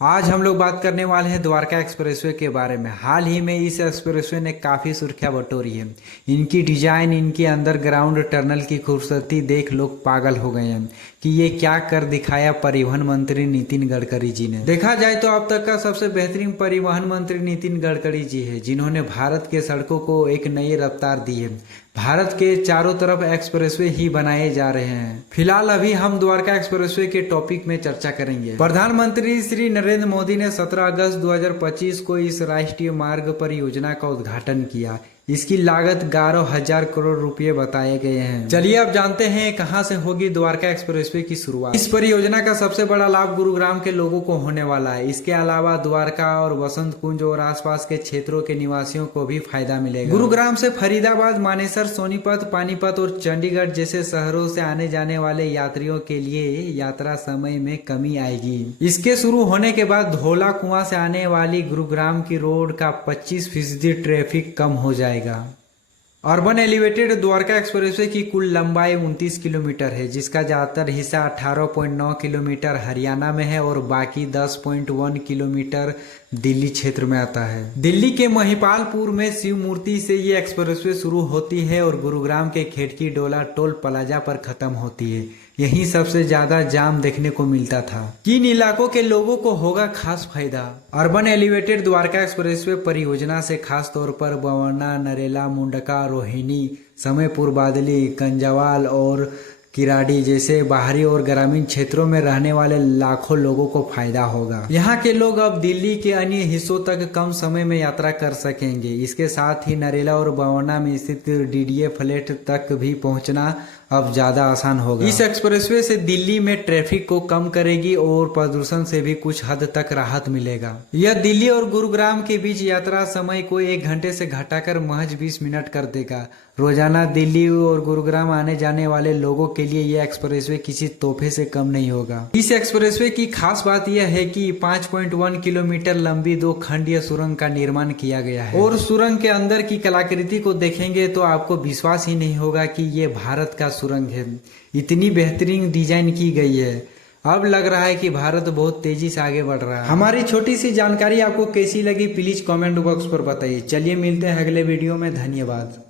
आज हम लोग बात करने वाले हैं द्वारका एक्सप्रेसवे के बारे में। हाल ही में इस एक्सप्रेसवे ने काफ़ी सुर्खियां बटोरी है। इनकी डिजाइन, इनकी अंडरग्राउंड टनल की खूबसूरती देख लोग पागल हो गए हैं कि ये क्या कर दिखाया परिवहन मंत्री नितिन गडकरी जी ने। देखा जाए तो अब तक का सबसे बेहतरीन परिवहन मंत्री नितिन गडकरी जी है, जिन्होंने भारत के सड़कों को एक नई रफ्तार दी है। भारत के चारों तरफ एक्सप्रेसवे ही बनाए जा रहे हैं। फिलहाल अभी हम द्वारका एक्सप्रेसवे के टॉपिक में चर्चा करेंगे। प्रधानमंत्री श्री नरेंद्र मोदी ने 17 अगस्त 2025 को इस राष्ट्रीय मार्ग परियोजना का उद्घाटन किया। इसकी लागत 11,000 करोड़ रुपए बताए गए हैं। चलिए अब जानते हैं कहां से होगी द्वारका एक्सप्रेसवे की शुरुआत। इस परियोजना का सबसे बड़ा लाभ गुरुग्राम के लोगों को होने वाला है। इसके अलावा द्वारका और वसंत कुंज और आसपास के क्षेत्रों के निवासियों को भी फायदा मिलेगा। गुरुग्राम से फरीदाबाद, मानेसर, सोनीपत, पानीपत और चंडीगढ़ जैसे शहरों से आने जाने वाले यात्रियों के लिए यात्रा समय में कमी आएगी। इसके शुरू होने के बाद धौला कुआं से आने वाली गुरुग्राम की रोड का 25% ट्रैफिक कम हो जाएगा। अर्बन एलिवेटेड द्वारका एक्सप्रेसवे की कुल लंबाई 29 किलोमीटर है, जिसका ज्यादातर हिस्सा 18.9 किलोमीटर हरियाणा में है और बाकी 10.1 किलोमीटर दिल्ली क्षेत्र में आता है। दिल्ली के महिपालपुर में शिव मूर्ति से ये एक्सप्रेसवे शुरू होती है और गुरुग्राम के खेड़की डोला टोल प्लाजा पर खत्म होती है। यहीं सबसे ज्यादा जाम देखने को मिलता था। किन इलाकों के लोगों को होगा खास फायदा? अर्बन एलिवेटेड द्वारका एक्सप्रेसवे परियोजना से खास तौर पर बवना, नरेला, मुंडका, रोहिणी, समयपुर, बादली, कंजावाल और किराड़ी जैसे बाहरी और ग्रामीण क्षेत्रों में रहने वाले लाखों लोगों को फायदा होगा। यहाँ के लोग अब दिल्ली के अन्य हिस्सों तक कम समय में यात्रा कर सकेंगे। इसके साथ ही नरेला और बवना में स्थित डीडीए फ्लैट तक भी पहुँचना अब ज्यादा आसान होगा। इस एक्सप्रेसवे से दिल्ली में ट्रैफिक को कम करेगी और प्रदूषण से भी कुछ हद तक राहत मिलेगा। यह दिल्ली और गुरुग्राम के बीच यात्रा समय को 1 घंटे से घटाकर महज 20 मिनट कर देगा। रोजाना दिल्ली और गुरुग्राम आने जाने वाले लोगों के लिए यह एक्सप्रेसवे किसी तोहफे से कम नहीं होगा। इस एक्सप्रेसवे की खास बात यह है कि 5.1 किलोमीटर लंबी 2 खंडीय सुरंग का निर्माण किया गया है और सुरंग के अंदर की कलाकृति को देखेंगे तो आपको विश्वास ही नहीं होगा कि ये भारत का सुरंग है। इतनी बेहतरीन डिजाइन की गई है। अब लग रहा है कि भारत बहुत तेजी से आगे बढ़ रहा है। हमारी छोटी सी जानकारी आपको कैसी लगी प्लीज कमेंट बॉक्स पर बताइए। चलिए मिलते हैं अगले वीडियो में। धन्यवाद।